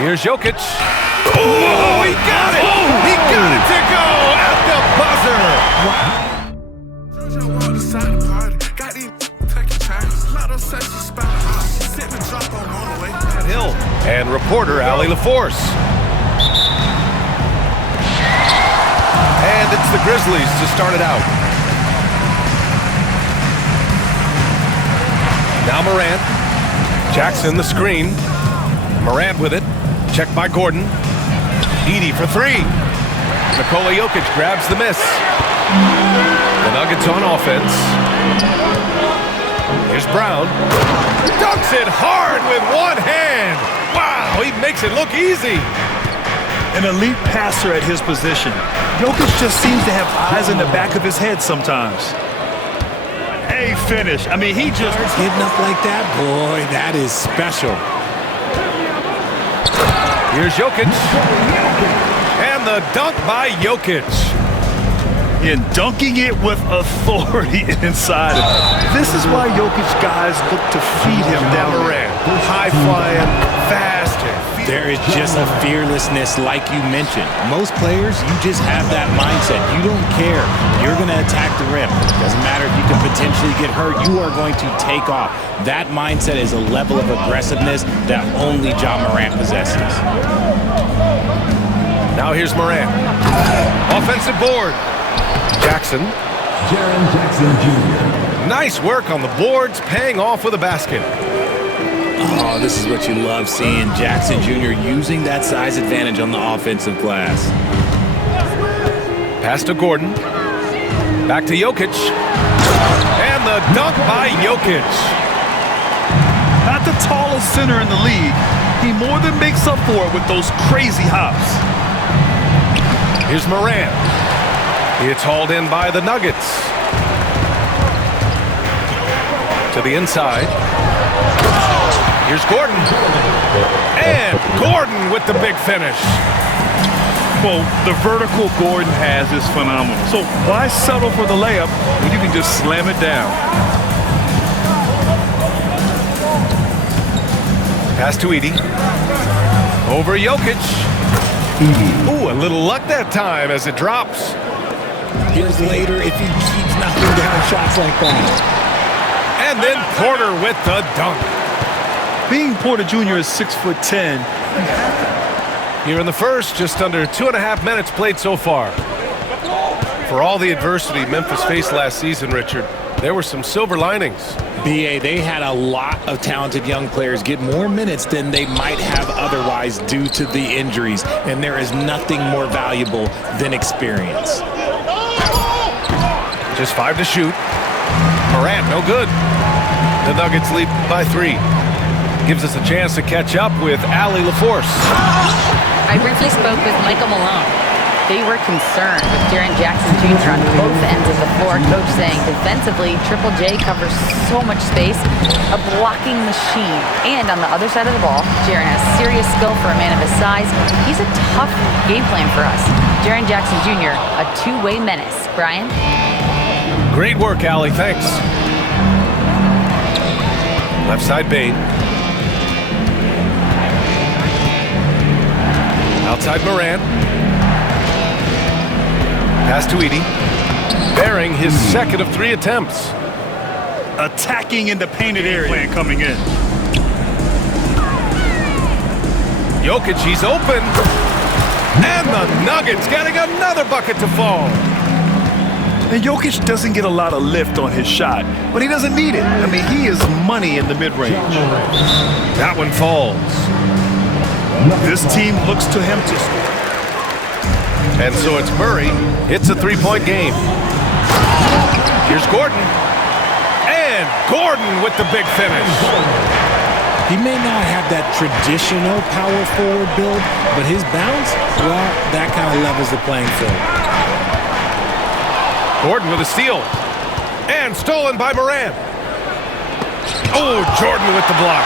Here's Jokic. Oh, he got it! He got it to go at the buzzer. Hill and reporter Allie LaForce. And it's the Grizzlies to start it out. Now Morant. Jackson the screen. Morant with it. Checked by Gordon. Edey for three. Nikola Jokic grabs the miss. The Nuggets on offense. Here's Brown. Dunks it hard with one hand. Wow, he makes it look easy. An elite passer at his position. Jokic just seems to have eyes in the back of his head sometimes. A finish. I mean, he just hitting up like that. Boy, that is special. Here's Jokic. And the dunk by Jokic. And dunking it with authority inside. This is why Jokic guys look to feed him down. Morant, high-flying, fast. There is just a fearlessness like you mentioned. Most players, you just have that mindset. You don't care. You're going to attack the rim. Doesn't matter if you can potentially get hurt. You are going to take off. That mindset is a level of aggressiveness that only Ja Morant possesses. Now here's Morant. Offensive board. Jackson. Jaren Jackson Jr. Nice work on the boards, paying off with a basket. Oh, this is what you love seeing. Jackson Jr. using that size advantage on the offensive glass. Pass to Gordon. Back to Jokic. And the dunk by Jokic. Not the tallest center in the league. He more than makes up for it with those crazy hops. Here's Morant. It's hauled in by the Nuggets. To the inside. Here's Gordon. And Gordon with the big finish. Well, the vertical Gordon has is phenomenal. So why settle for the layup when you can just slam it down? Pass to Edey. Over Jokic. Ooh, a little luck that time as it drops. Here's later if he keeps knocking down shots like that. And then Porter with the dunk. Being Porter Jr. is 6'10". Here in the first, just under 2.5 minutes played so far. For all the adversity Memphis faced last season, Richard, there were some silver linings. B.A., they had a lot of talented young players get more minutes than they might have otherwise due to the injuries, and there is nothing more valuable than experience. Just 5 to shoot. Morant, no good. The Nuggets lead by 3. Gives us a chance to catch up with Allie LaForce. I briefly spoke with Michael Malone. They were concerned with Jaren Jackson Jr. on both ends of the floor. Coach saying defensively, Triple J covers so much space, a blocking machine. And on the other side of the ball, Jaren has serious skill for a man of his size. He's a tough game plan for us. Jaren Jackson Jr., a two-way menace. Brian? Great work, Allie. Thanks. Left side, Bane. Outside Morant. Pass to Edey. Bearing his second of 3 attempts. Attacking in the painted area coming in. Jokic, he's open. And the Nuggets getting another bucket to fall. And Jokic doesn't get a lot of lift on his shot, but he doesn't need it. I mean, he is money in the mid-range. That one falls. This team looks to him to score. And so it's Murray. It's a 3-point game. Here's Gordon. And Gordon with the big finish. He may not have that traditional power forward build, but his bounce, well, that kind of levels the playing field. Gordon with a steal. And stolen by Morant. Oh, Jordan with the block.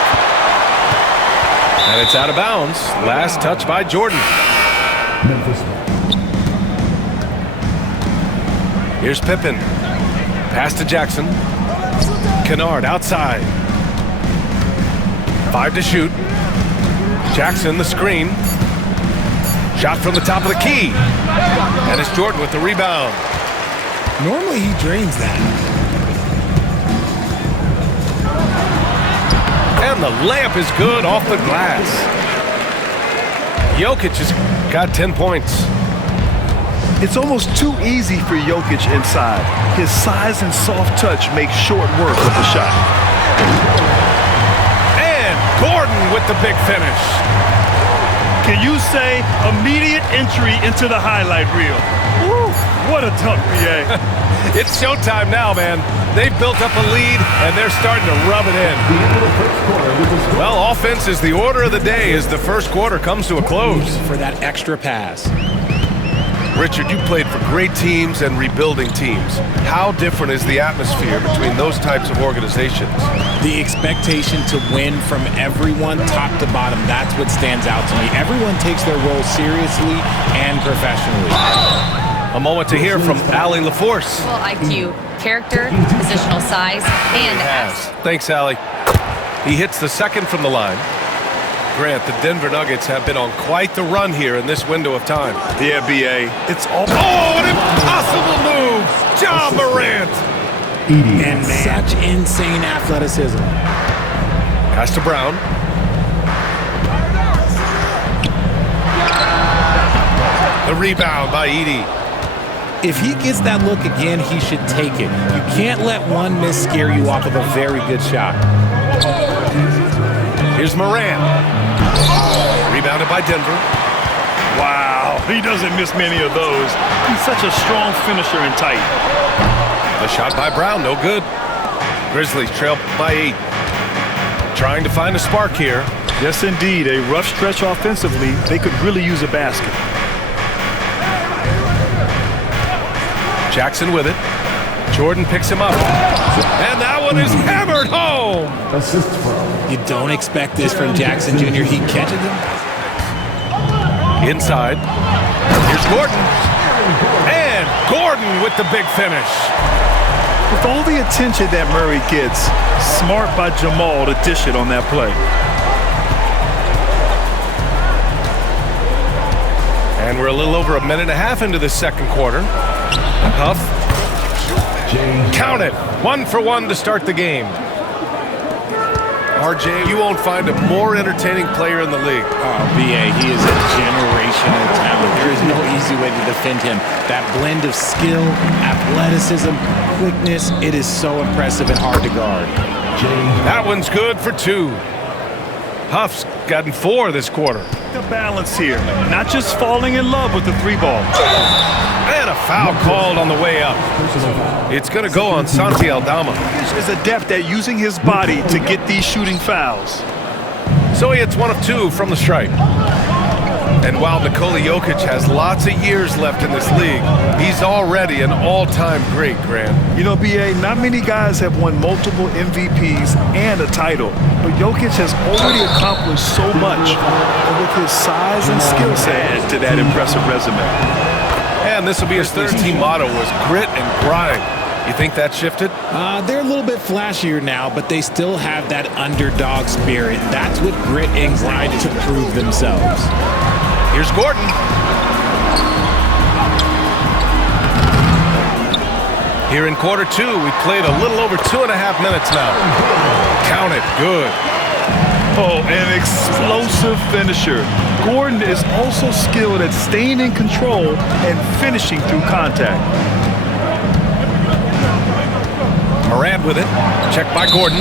And it's out of bounds. Last touch by Jordan. Here's Pippen. Pass to Jackson. Kennard outside. 5 to shoot. Jackson, the screen. Shot from the top of the key. And it's Jordan with the rebound. Normally he drains that. And the layup is good off the glass. Jokic has got 10 points. It's almost too easy for Jokic inside. His size and soft touch make short work of the shot. And Gordon with the big finish. Can you say immediate entry into the highlight reel? Woo, what a dunk, BA. It's showtime now, man. They've built up a lead, and they're starting to rub it in. Well, offense is the order of the day as the first quarter comes to a close. For that extra pass. Richard, you played for great teams and rebuilding teams. How different is the atmosphere between those types of organizations? The expectation to win from everyone, top to bottom, that's what stands out to me. Everyone takes their role seriously and professionally. A moment to hear from Allie LaForce. Well, IQ, character, positional size, and Yes. Thanks, Allie. He hits the second from the line. Grant, the Denver Nuggets have been on quite the run here in this window of time. Yeah, BA. It's all. Oh, an impossible move! Ja Morant! And such insane athleticism. Pass to Brown. The rebound by Edey. If he gets that look again, he should take it. You can't let one miss scare you off of a very good shot. Here's Morant. Rebounded by Denver. Wow, he doesn't miss many of those. He's such a strong finisher and tight. The shot by Brown, no good. Grizzlies trail by 8. Trying to find a spark here. Yes, indeed. A rough stretch offensively. They could really use a basket. Jackson with it. Jordan picks him up. And that one is hammered home. Assist from You don't expect this from Jackson Jr. He catches him. Inside. Here's Gordon. And Gordon with the big finish. With all the attention that Murray gets, smart by Jamal to dish it on that play. And we're a little over a minute and a half into the second quarter. Huff. Count it. 1 for 1 to start the game. RJ, you won't find a more entertaining player in the league. Oh, BA, he is a generational talent. There is no easy way to defend him. That blend of skill, athleticism, quickness, it is so impressive and hard to guard. That one's good for 2. Huff's gotten 4 this quarter. The balance here. Not just falling in love with the 3-ball. And a foul called on the way up. It's going to go on Santi Aldama. He is adept at using his body to get these shooting fouls. So he hits 1 of 2 from the stripe. And while Nikola Jokic has lots of years left in this league, he's already an all-time great, Grant. You know, BA, not many guys have won multiple MVPs and a title, but Jokic has already accomplished so much. And with his size and skill set, add to that impressive resume. And this will be his third team motto was grit and grind. You think that shifted? They're a little bit flashier now, but they still have that underdog spirit. That's what grit and grind is to prove themselves. Here's Gordon. Here in quarter 2, we played a little over 2.5 minutes now. Count it, good. Oh, an explosive finisher. Gordon is also skilled at staying in control and finishing through contact. Morant with it. Checked by Gordon.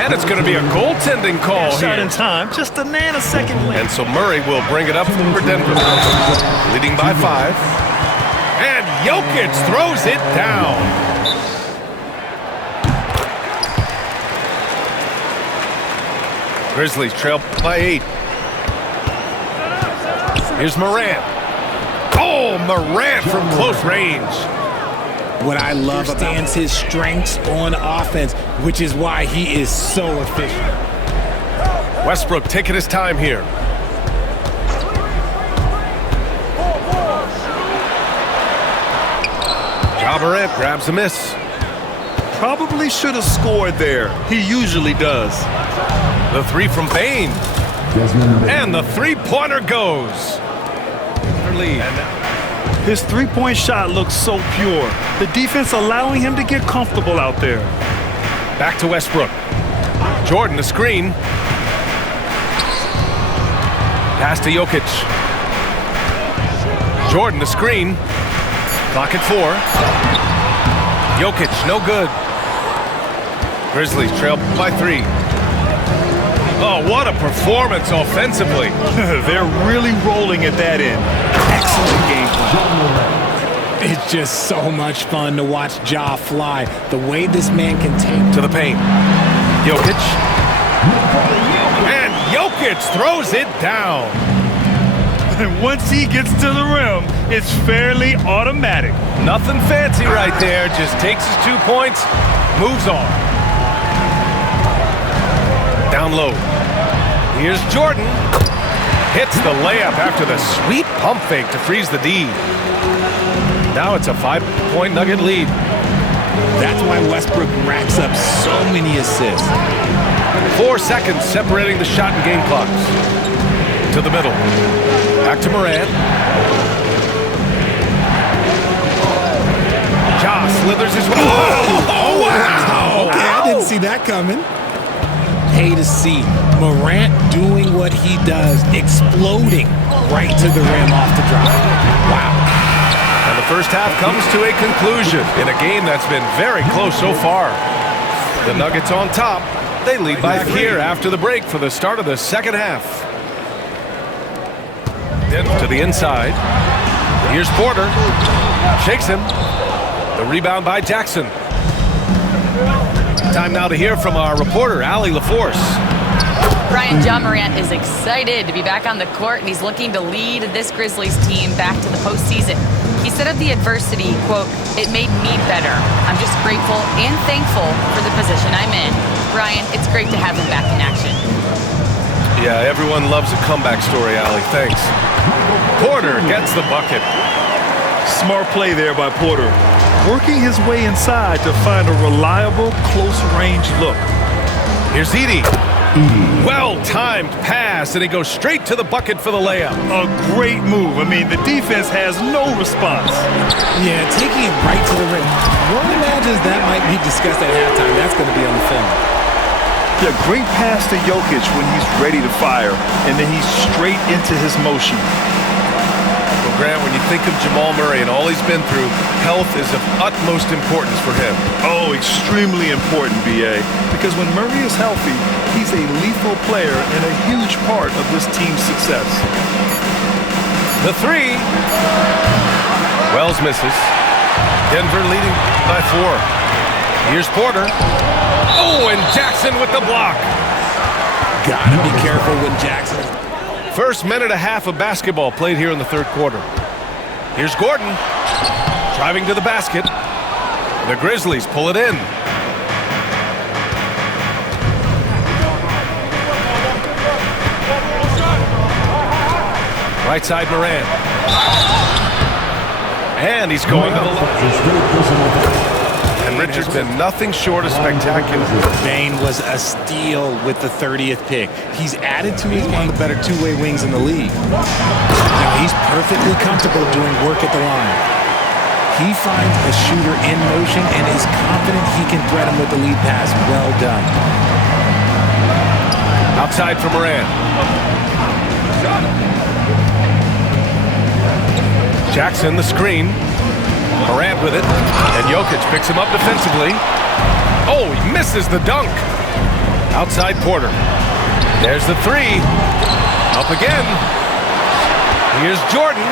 And it's going to be a goaltending call Shot here. in time, just a nanosecond late. And so Murray will bring it up for Denver. Leading by 5. And Jokic throws it down. Grizzlies trail by 8. Here's Morant. Oh, Morant from close range. What I love about his strengths on offense, which is why he is so efficient. Westbrook taking his time here. Ja Morant grabs a miss. Probably should have scored there. He usually does. The 3 from Bain. And the three-pointer goes. For lead. His three-point shot looks so pure. The defense allowing him to get comfortable out there. Back to Westbrook. Jordan, the screen. Pass to Jokic. Jordan, the screen. Clock at 4. Jokic, no good. Grizzlies trail by 3. Oh, what a performance offensively. They're really rolling at that end. Excellent game plan. It's just so much fun to watch Ja fly. The way this man can take to the paint. Jokic. And Jokic throws it down. And once he gets to the rim, it's fairly automatic. Nothing fancy right there. Just takes his 2 points, moves on. Down low. Here's Jordan. Hits the layup after the sweet pump fake to freeze the D. Now it's a 5-point Nugget lead. That's why Westbrook racks up so many assists. 4 seconds separating the shot and game clocks. To the middle. Back to Morant. Ja slithers his way. Oh, wow! Okay, I didn't see that coming. Pay to see Morant doing what he does, exploding right to the rim off the drive. Wow. And the first half comes to a conclusion in a game that's been very close so far. The Nuggets on top. They lead by 3 here after the break for the start of the second half. To the inside. Here's Porter. Shakes him. The rebound by Jackson. Time now to hear from our reporter, Allie LaForce. Brian, Ja Morant is excited to be back on the court, and he's looking to lead this Grizzlies team back to the postseason. He said of the adversity, quote, "It made me better. I'm just grateful and thankful for the position I'm in." Brian, it's great to have him back in action. Yeah, everyone loves a comeback story, Allie. Thanks. Porter gets the bucket. Smart play there by Porter. Working his way inside to find a reliable, close-range look. Here's Edie. Well-timed pass, and he goes straight to the bucket for the layup. A great move. I mean, the defense has no response. Yeah, taking it right to the rim. One imagines that might be discussed at halftime. That's going to be on the film. Yeah, great pass to Jokic when he's ready to fire, and then he's straight into his motion. Well, Grant, when you think of Jamal Murray and all he's been through, health is of utmost importance for him. Oh, extremely important, B.A., because when Murray is healthy, he's a lethal player and a huge part of this team's success. The 3. Wells misses. Denver leading by 4. Here's Porter. Oh, and Jackson with the block. Gotta be careful with Jackson. First minute and a half of basketball played here in the third quarter. Here's Gordon. Driving to the basket. The Grizzlies pull it in. Right side Morant. And he's going to the left. And Richard's been nothing short of spectacular. Bane was a steal with the 30th pick. He's added to me as one of the better two-way wings in the league. Now, he's perfectly comfortable doing work at the line. He finds a shooter in motion and is confident he can thread him with the lead pass. Well done. Outside for Morant. Jackson, the screen. Morant with it, and Jokic picks him up defensively. Oh, he misses the dunk. Outside Porter. There's the 3. Up again. Here's Jordan.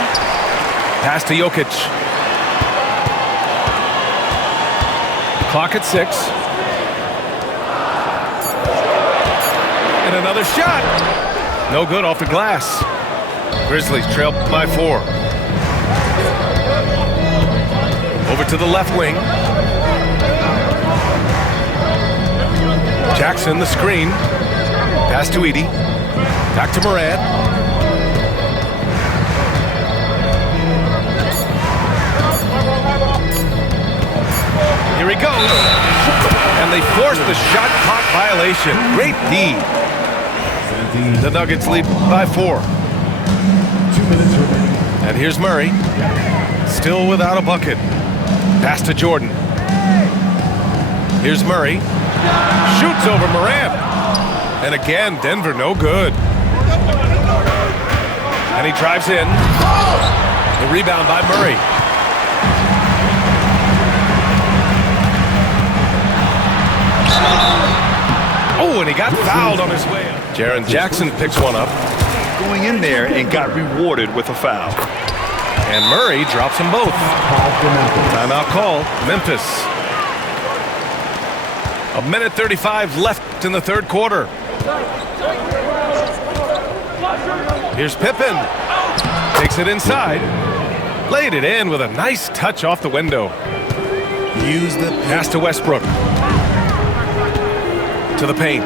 Pass to Jokic. Clock at 6. And another shot. No good off the glass. Grizzlies trail by 4. Over to the left wing. Jackson, the screen. Pass to Edie. Back to Morant. Here he goes. And they force the shot clock violation. Great D. The Nuggets lead by 4. 2 minutes remaining. And here's Murray. Still without a bucket. Pass to Jordan. Here's Murray. Shoots over Morant. And again, Denver no good. And he drives in. The rebound by Murray. Oh, and he got fouled on his way up. Jaren Jackson picks one up. Going in there and got rewarded with a foul. And Murray drops them both. Timeout call, Memphis. 1:35 left in the third quarter. Here's Pippen. Takes it inside. Laid it in with a nice touch off the window. Use the Pass to Westbrook. To the paint.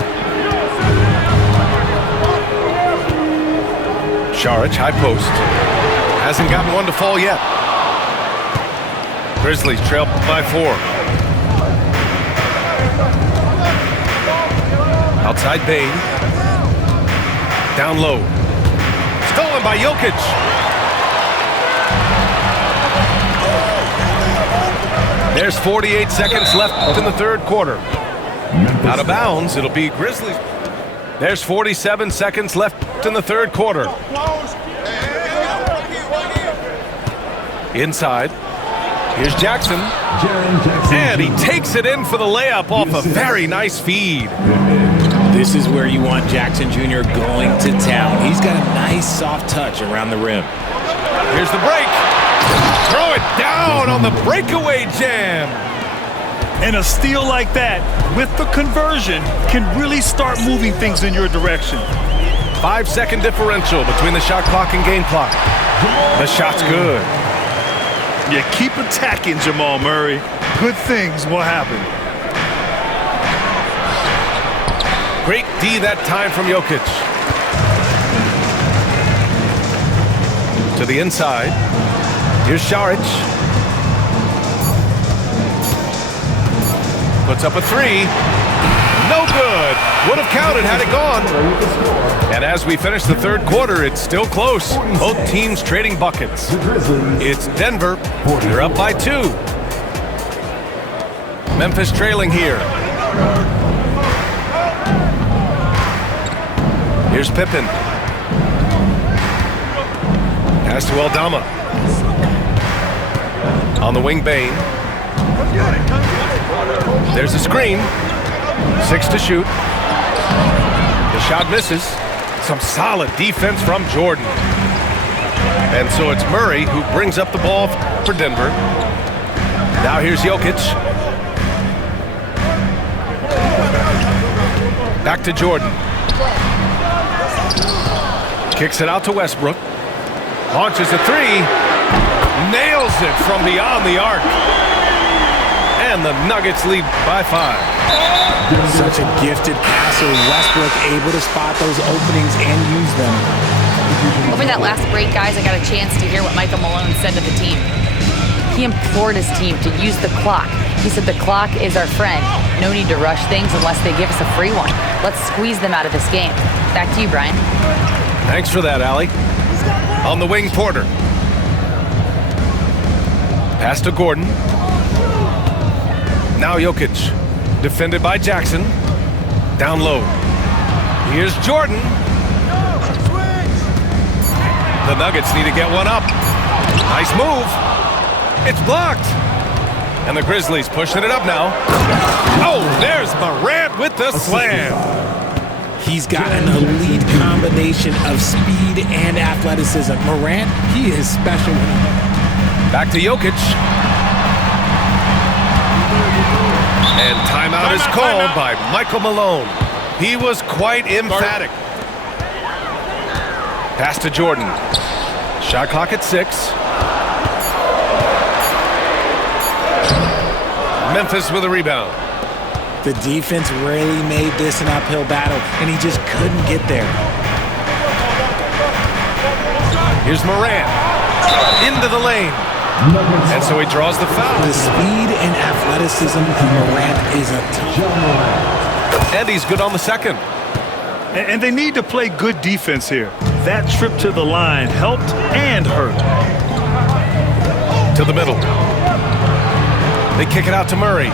Saric, high post. Hasn't gotten one to fall yet. Grizzlies trail by 4. Outside Bane. Down low. Stolen by Jokic. There's 48 seconds left in the third quarter. Out of bounds, it'll be Grizzlies. There's 47 seconds left in the third quarter. Inside. Here's Jackson. And he takes it in for the layup off a very nice feed. This is where you want Jackson Jr. going to town. He's got a nice soft touch around the rim. Here's the break. Throw it down on the breakaway jam. And a steal like that, with the conversion, can really start moving things in your direction. 5-second differential between the shot clock and game clock. The shot's good. You keep attacking, Jamal Murray. Good things will happen. Great D that time from Jokic. To the inside. Here's Saric. Puts up a 3. No good. Would have counted had it gone. And as we finish the third quarter, it's still close. Both teams trading buckets. It's Denver. They're up by 2. Memphis trailing here. Here's Pippen. Pass to Aldama. On the wing, Bane. There's a screen. 6 to shoot. The shot misses. Some solid defense from Jordan. And so it's Murray who brings up the ball for Denver. Now here's Jokic. Back to Jordan. Kicks it out to Westbrook. Launches a 3. Nails it from beyond the arc. And the Nuggets lead by 5. Such a gifted passer. Westbrook able to spot those openings and use them. Over that last break, guys, I got a chance to hear what Michael Malone said to the team. He implored his team to use the clock. He said the clock is our friend. No need to rush things unless they give us a free one. Let's squeeze them out of this game. Back to you, Brian. Thanks for that, Allie. On the wing, Porter. Pass to Gordon. Now Jokic. Defended by Jackson. Down low. Here's Jordan. The Nuggets need to get one up. Nice move. It's blocked. And the Grizzlies pushing it up now. Oh, there's Morant with the slam. He's got an elite combination of speed and athleticism. Morant, he is special. Back to Jokic. And timeout is called by Michael Malone. He was quite emphatic. Pass to Jordan. Shot clock at 6. Memphis with a rebound. The defense really made this an uphill battle, and he just couldn't get there. Here's Morant. Into the lane. And so he draws the foul. The speed and athleticism from Morant is a ton. And he's good on the second. And they need to play good defense here. That trip to the line helped and hurt. To the middle. They kick it out to Murray.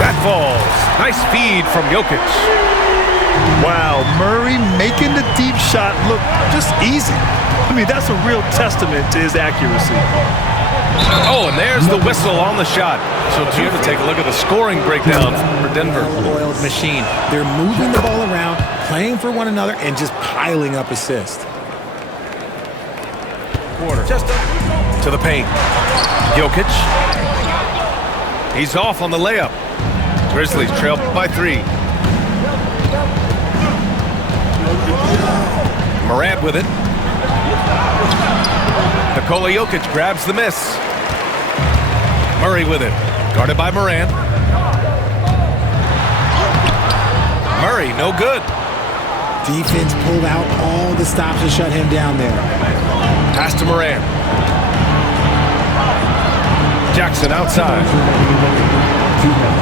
That falls. Nice feed from Jokic. Wow, Murray making the deep shot look just easy. I mean, that's a real testament to his accuracy. Oh, and there's the whistle on the shot. So here to take a look at the scoring breakdown for Denver. Well-oiled machine. They're moving the ball around, playing for one another, and just piling up assists. Quarter. Just to the paint. Jokic. He's off on the layup. Grizzlies trail by 3. Morant with it. Nikola Jokic grabs the miss. Murray with it. Guarded by Morant. Murray, no good. Defense pulled out all the stops to shut him down there. Pass to Morant. Jackson outside.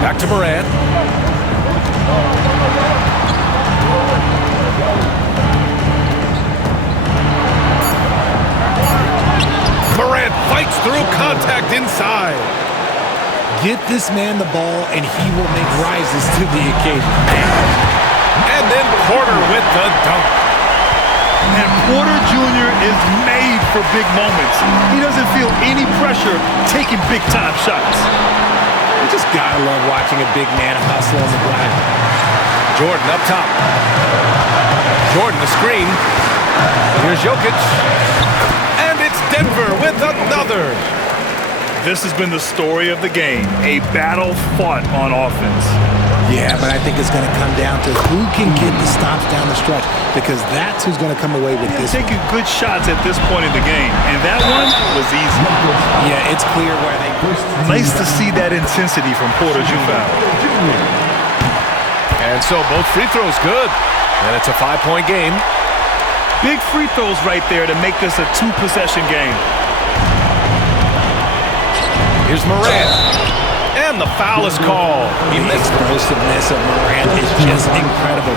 Back to Morant. Morant fights through contact inside. Get this man the ball, and he will make rises to the occasion. And then Porter with the dunk. And Porter Jr. is made for big moments. He doesn't feel any pressure taking big-time shots. You just gotta love watching a big man hustle on the glass. Jordan up top. Jordan the screen. Here's Jokic. And it's Denver with another. This has been the story of the game. A battle fought on offense. Yeah, but I think it's going to come down to who can get the stops down the stretch, because that's who's going to come away with this. Taking good shots at this point in the game, and that one was easy. Yeah, it's clear where they... Nice to see that intensity from Porter Jr. And so both free throws good. And it's a 5-point game. Big free throws right there to make this a 2-possession game. Here's Morant. And the foul is called. The explosiveness of Morant is just incredible.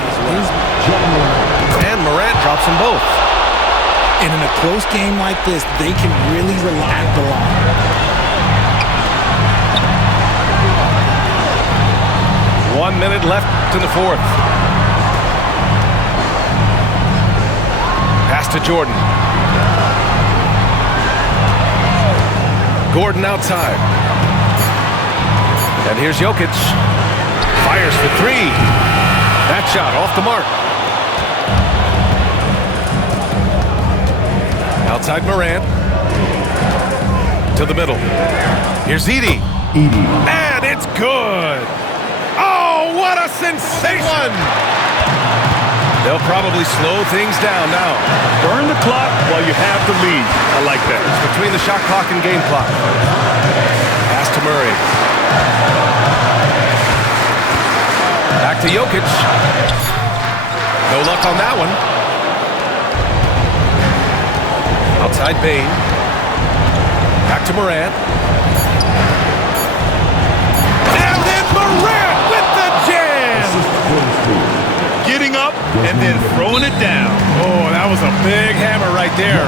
And Morant drops them both. And in a close game like this, they can really rely on the line. 1 minute left in the fourth. Pass to Jordan. Gordon outside. And here's Jokic. Fires for 3. That shot off the mark. Outside Morant. To the middle. Here's Edey. And it's good. Oh, what a sensation! They'll probably slow things down now. Burn the clock while you have the lead. I like that. It's between the shot clock and game clock. Pass to Murray. Back to Jokic. No luck on that one. Outside Bane. Back to Morant. And then Morant with the jam! Getting up and then throwing it down. Oh, that was a big hammer right there.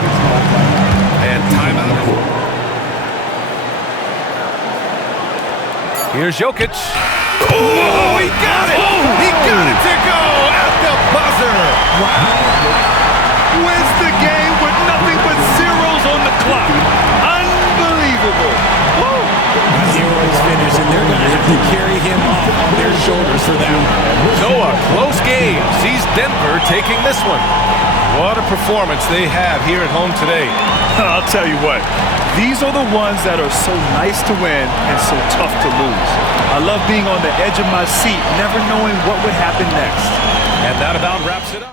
And timeout. Here's Jokic. Oh, he got it! He got it to go at the buzzer! Wins the game with nothing but zeros on the clock. Unbelievable. Woo. Zero's finished, and they're going to have to carry him off on their shoulders for that one. So a close game sees Denver taking this one. What a performance they have here at home today. I'll tell you what, these are the ones that are so nice to win and so tough to lose. I love being on the edge of my seat, never knowing what would happen next. And that about wraps it up.